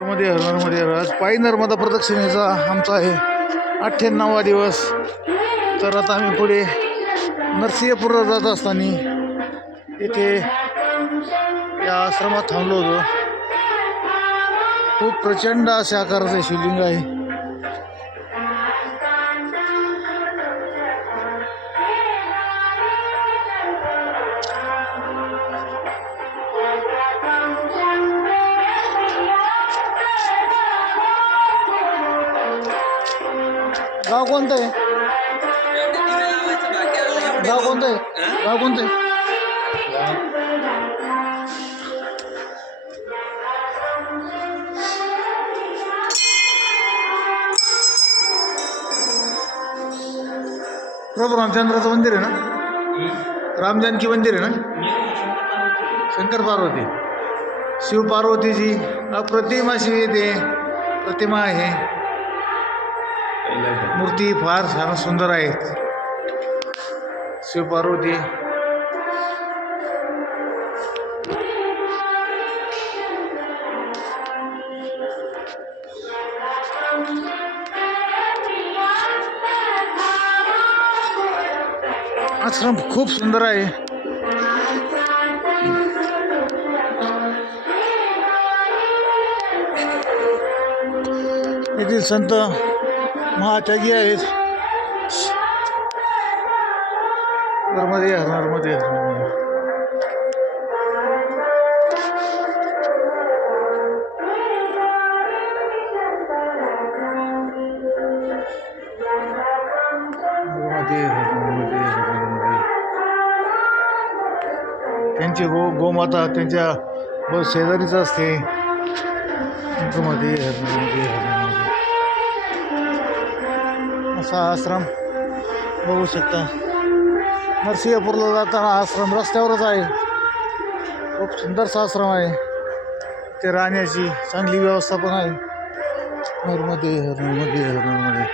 मध्ये आज पायी नर्मदा प्रदक्षिणेचा आमचा आहे 98वा दिवस. तर आता आम्ही पुढे नरसिंहपूरला जात असताना इथे या आश्रमात थांबलो होतो. खूप प्रचंड अशा आकाराचे शिवलिंग आहे. गाव कोणतं आहे? गाव कोणतं आहे? गाव कोणतं आहे? प्रभू रामचंद्राचं मंदिर आहे ना? रामजानकी मंदिर आहे ना? शंकर पार्वती, शिव पार्वतीची अप्रतिम अशी येते प्रतिमा आहे. मूर्ती फार छान सुंदर आहेत. शिव पार्वती आश्रम खूप सुंदर आहे. येथील संत महात्यागी आहेत. नर्मदे नर्मदे नर्मदे. त्यांची गोमाता त्यांच्या शेजारीच असते. असा आश्रम बघू शकता. नरसिंहपूरला जाताना आश्रम रस्त्यावरच आहे. खूप सुंदरसा आश्रम आहे. ते राहण्याची चांगली व्यवस्था पण आहे. नर्मदे नर्मदे नर्मदे.